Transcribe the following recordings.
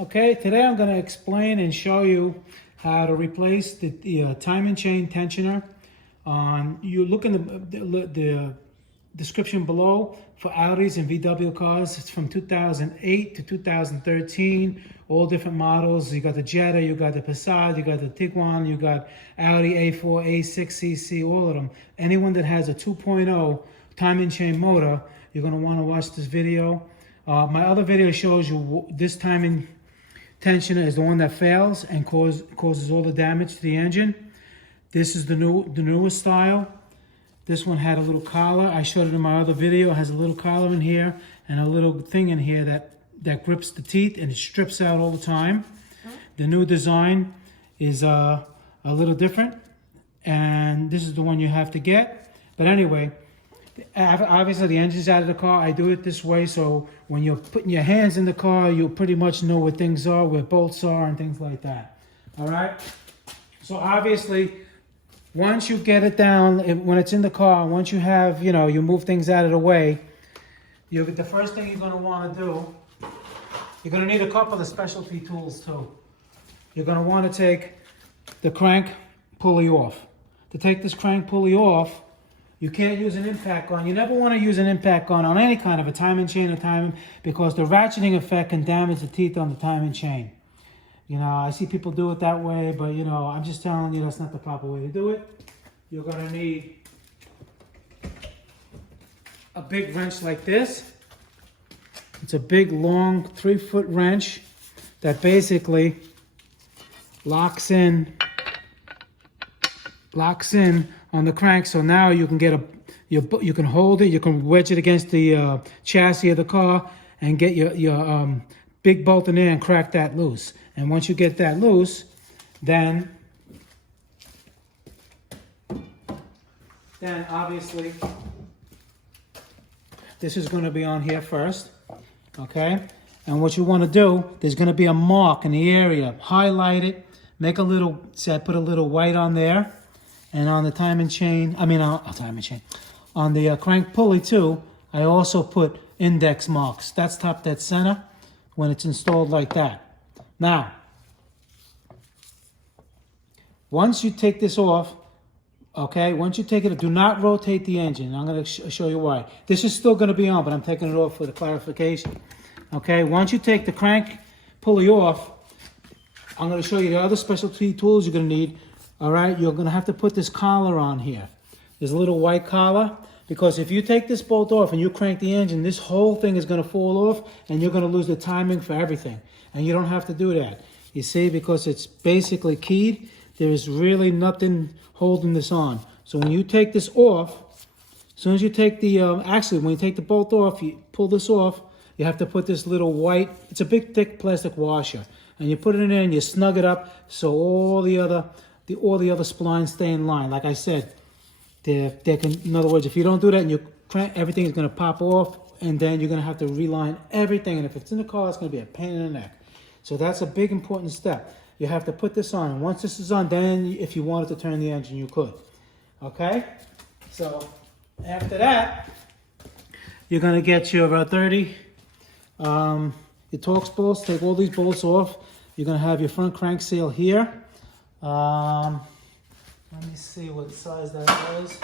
Okay, today I'm going to explain and show you how to replace the time and chain tensioner. You look in the description below for Audis and VW cars. It's from 2008 to 2013, all different models. You got the Jetta, you got the Passat, you got the Tiguan, you got Audi A4, A6 CC, all of them. Anyone that has a 2.0 time and chain motor, you're going to want to watch this video. My other video shows you this timing tensioner is the one that fails and causes all the damage to the engine. This is the newest style. This one had a little collar. I showed it in my other video. It has a little collar in here and a little thing in here that grips the teeth and it strips out all the time. The new design is a little different, and this is the one you have to get. But anyway, obviously the engine's out of the car. I do it this way so when you're putting your hands in the car, you pretty much know where things are, where bolts are and things like that. All right? So obviously, once you get it down, when it's in the car, once you have, you move things out of the way, the first thing you're going to want to do, you're going to need a couple of specialty tools too. You're going to want to take the crank pulley off. To take this crank pulley off, you can't use an impact gun. You never want to use an impact gun on any kind of a time and chain or timing, because the ratcheting effect can damage the teeth on the time and chain. I see people do it that way, but I'm just telling you that's not the proper way to do it. You're going to need a big wrench like this. It's a big, long 3-foot wrench that basically locks in on the crank. So now you can get you can hold it, you can wedge it against the chassis of the car and get your big bolt in there and crack that loose. And once you get that loose, then obviously this is going to be on here first, okay? And what you want to do, there's going to be a mark in the area. Highlight it, make a little, put a little white on there. And on the time and chain, on the crank pulley too, I also put index marks. That's top dead center when it's installed like that. Now, once you take this off, okay, once you take it, do not rotate the engine. I'm going to show you why. This is still going to be on, but I'm taking it off for the clarification. Okay, once you take the crank pulley off, I'm going to show you the other specialty tools you're going to need. All right, you're going to have to put this collar on here. There's a little white collar, because if you take this bolt off and you crank the engine, this whole thing is going to fall off and you're going to lose the timing for everything. And you don't have to do that. You see, because it's basically keyed, there is really nothing holding this on. So when you take this off, as soon as you take the, when you take the bolt off, you pull this off, you have to put this little white, it's a big thick plastic washer. And you put it in there and you snug it up so all the other splines stay in line. Like I said, in other words, if you don't do that and you crank, everything is going to pop off, and then you're going to have to reline everything. And if it's in the car, it's going to be a pain in the neck. So that's a big important step. You have to put this on. And once this is on, then if you wanted to turn the engine, you could. Okay? So after that, you're going to get your 30 your Torx bolts. Take all these bolts off. You're going to have your front crank seal here. Let me see what size that was.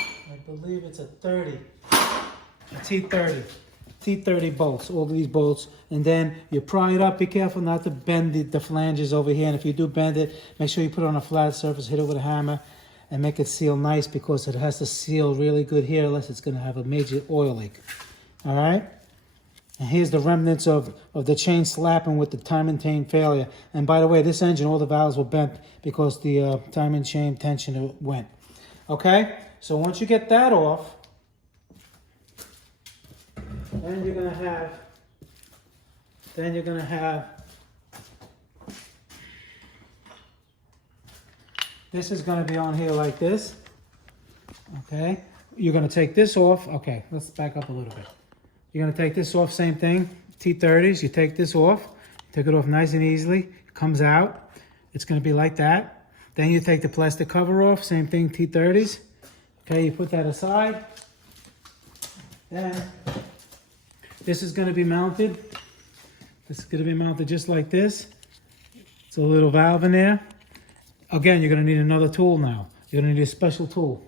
I believe it's a 30, a T30, T30 bolts, all of these bolts. And then you pry it up. Be careful not to bend the flanges over here. And if you do bend it, make sure you put it on a flat surface, hit it with a hammer, and make it seal nice, because it has to seal really good here, unless it's going to have a major oil leak. All right? And here's the remnants of the chain slapping with the time and chain failure. And by the way, this engine, all the valves were bent because the time and chain tensioner went. Okay? So once you get that off, then you're gonna have, this is gonna be on here like this. Okay? You're gonna take this off. Okay, let's back up a little bit. You're going to take this off, same thing, T30s. You take this off, take it off nice and easily. It comes out. It's going to be like that. Then you take the plastic cover off, same thing, T30s. Okay, you put that aside. Then this is going to be mounted. This is going to be mounted just like this. It's a little valve in there. Again, you're going to need another tool now. You're going to need a special tool.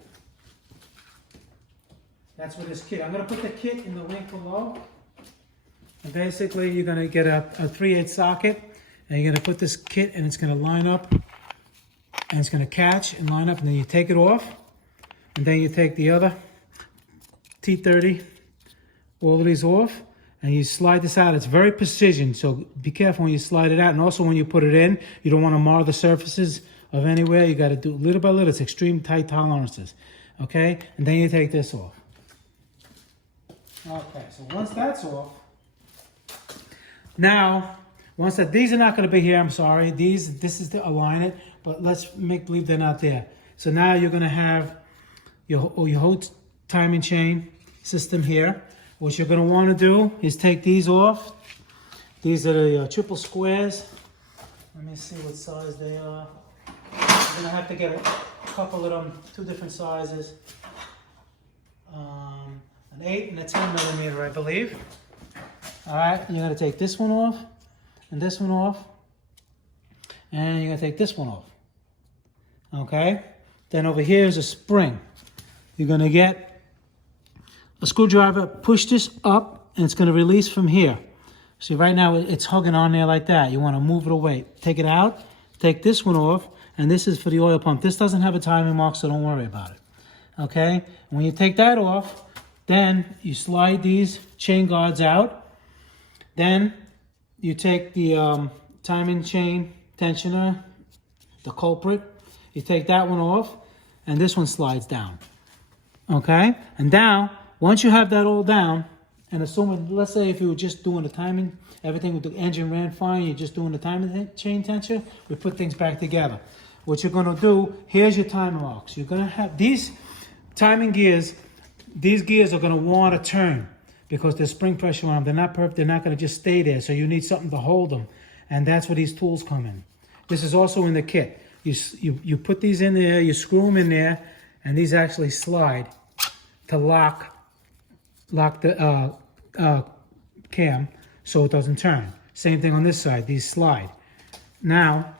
That's for this kit. I'm going to put the kit in the link below. And basically, you're going to get a 3/8 socket. And you're going to put this kit and it's going to line up. And it's going to catch and line up. And then you take it off. And then you take the other T30, all of these off. And you slide this out. It's very precision. So be careful when you slide it out. And also when you put it in, you don't want to mar the surfaces of anywhere. You got to do little by little. It's extreme tight tolerances. Okay? And then you take this off. Okay, so once that's off, now, once that, these are not going to be here, I'm sorry. This is to align it, but let's make believe they're not there. So now you're going to have your whole timing chain system here. What you're going to want to do is take these off. These are the triple squares. Let me see what size they are. You're going to have to get a couple of them, 2 different sizes. An 8 and a 10 millimeter, I believe. All right, you're going to take this one off, and this one off, and you're going to take this one off. Okay? Then over here is a spring. You're going to get a screwdriver, push this up, and it's going to release from here. See, right now it's hugging on there like that. You want to move it away. Take it out, take this one off, and this is for the oil pump. This doesn't have a timing mark, so don't worry about it. Okay? And when you take that off, then you slide these chain guards out. Then you take the timing chain tensioner, the culprit. You take that one off, and this one slides down. Okay? And now, once you have that all down, and assuming, let's say if you were just doing the timing, everything with the engine ran fine, you're just doing the timing chain tensioner, we put things back together. What you're going to do, here's your time locks. You're going to have these timing gears. These gears are going to want to turn because there's spring pressure on them. They're not perfect. They're not going to just stay there. So you need something to hold them. And that's where these tools come in. This is also in the kit. You put these in there, you screw them in there, and these actually slide to lock the cam so it doesn't turn. Same thing on this side. These slide. Now,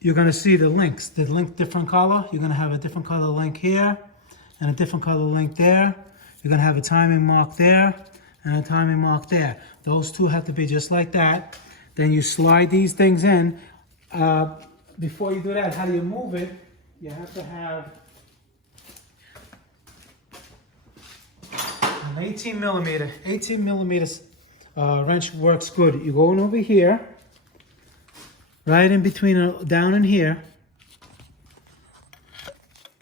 you're going to see the links. The link different color. You're going to have a different color link here and a different color link there. You're going to have a timing mark there and a timing mark there. Those two have to be just like that. Then you slide these things in. Before you do that, how do you move it? You have to have an 18 millimeter. 18 millimeters wrench works good. You go in over here, right in between, down in here.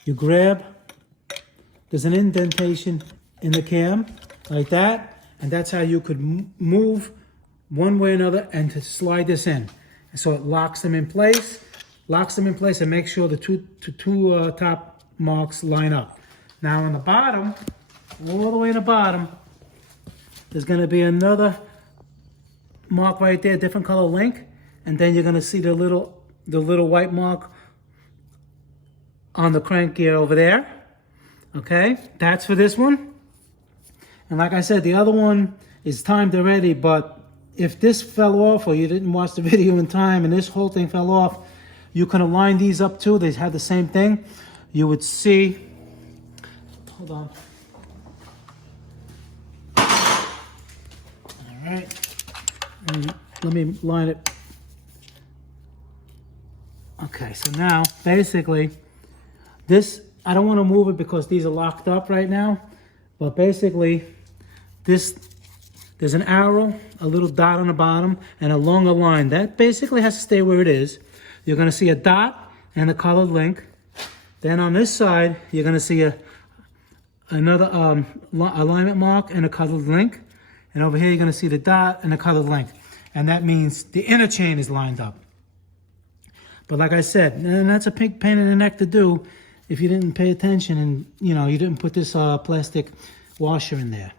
You grab, there's an indentation in the cam, like that, and that's how you could move one way or another and to slide this in. And so it locks them in place, and makes sure the two top marks line up. Now on the bottom, all the way in the bottom, there's going to be another mark right there, different color link, and then you're going to see the little white mark on the crank gear over there. Okay, that's for this one. And like I said, the other one is timed already, but if this fell off or you didn't watch the video in time and this whole thing fell off, you can align these up too. They have the same thing. You would see, hold on. All right, and let me line it. Okay, so now basically this, I don't want to move it because these are locked up right now, but basically there's an arrow, a little dot on the bottom, and a longer line. That basically has to stay where it is. You're going to see a dot and a colored link. Then on this side, you're going to see another alignment mark and a colored link. And over here, you're going to see the dot and a colored link. And that means the inner chain is lined up. But like I said, and that's a big pain in the neck to do if you didn't pay attention and you didn't put this plastic washer in there.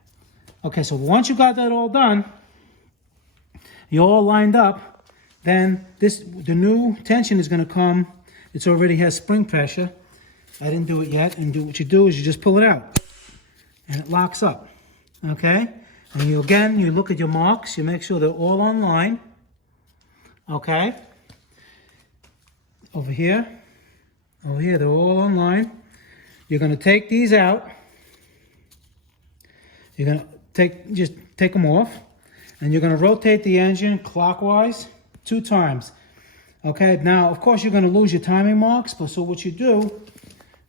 Okay, so once you got that all done, you're all lined up, then the new tension is going to come. It already has spring pressure. I didn't do it yet. And what you do is you just pull it out, and it locks up. Okay, and you look at your marks, you make sure they're all on line. Okay, over here, they're all on line. You're going to take these out. You're going to just take them off, and you're going to rotate the engine clockwise 2 times. Okay, now of course you're going to lose your timing marks, but so what you do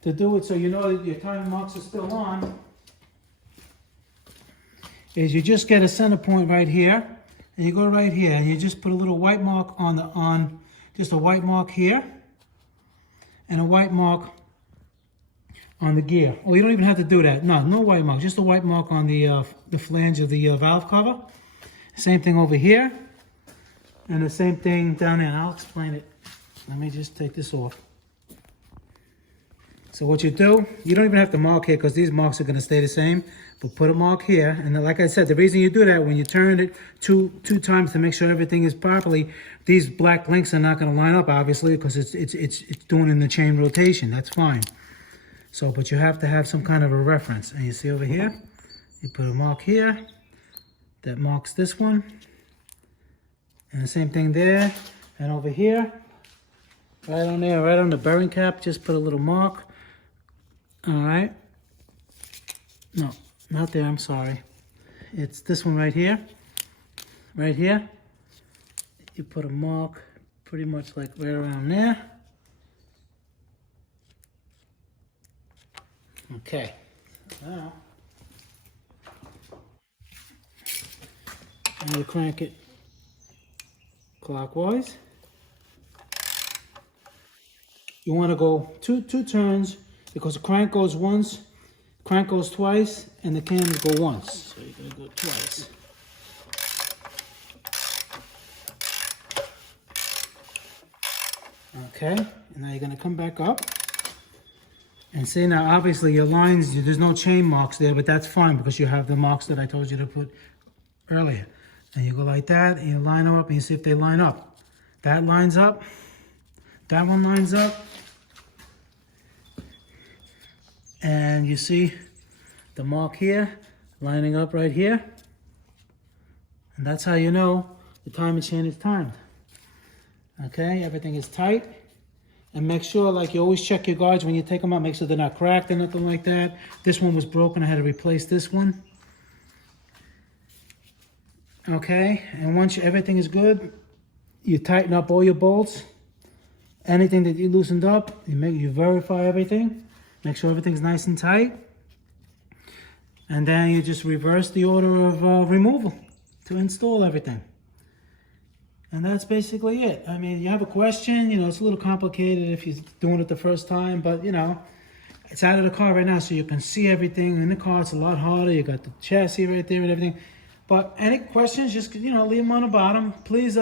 to do it so you know that your timing marks are still on is you just get a center point right here, and you go right here, and you just put a little white mark on just a white mark here, and a white mark on the gear. Oh, you don't even have to do that. No white mark, just a white mark on the flange of the valve cover. Same thing over here, and the same thing down there. And I'll explain it. Let me just take this off. So what you do, you don't even have to mark here because these marks are going to stay the same. But put a mark here, and like I said, the reason you do that, when you turn it two times to make sure everything is properly, these black links are not going to line up, obviously, because it's doing in the chain rotation. That's fine. So, but you have to have some kind of a reference. And you see over here, you put a mark here that marks this one, and the same thing there, and over here, right on there, right on the bearing cap, just put a little mark. All right. No, not there, I'm sorry. It's this one right here. Right here. You put a mark pretty much like right around there. Okay. Now, and you crank it clockwise. You want to go two turns because the crank goes once, crank goes twice, and the cams go once. So you're going to go twice. Okay, and now you're going to come back up. And see, now obviously your lines, there's no chain marks there, but that's fine because you have the marks that I told you to put earlier. And you go like that, and you line them up, and you see if they line up. That lines up. That one lines up. And you see the mark here, lining up right here. And that's how you know the timing chain is timed. Okay, everything is tight. And make sure, like, you always check your guards when you take them out. Make sure they're not cracked or nothing like that. This one was broken. I had to replace this one. Okay, and once everything is good, you tighten up all your bolts. Anything that you loosened up, you verify everything. Make sure everything's nice and tight. And then you just reverse the order of removal to install everything. And that's basically it. I mean, you have a question, you know, it's a little complicated if you're doing it the first time, but you know, it's out of the car right now so you can see everything. In the car, it's a lot harder. You got the chassis right there and everything. But any questions, just, you know, leave them on the bottom. Please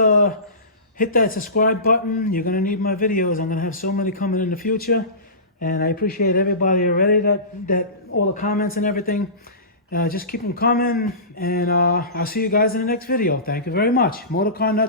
hit that subscribe button. You're going to need my videos. I'm going to have so many coming in the future. And I appreciate everybody already, that all the comments and everything. Just keep them coming. And I'll see you guys in the next video. Thank you very much. Motorcar Nut.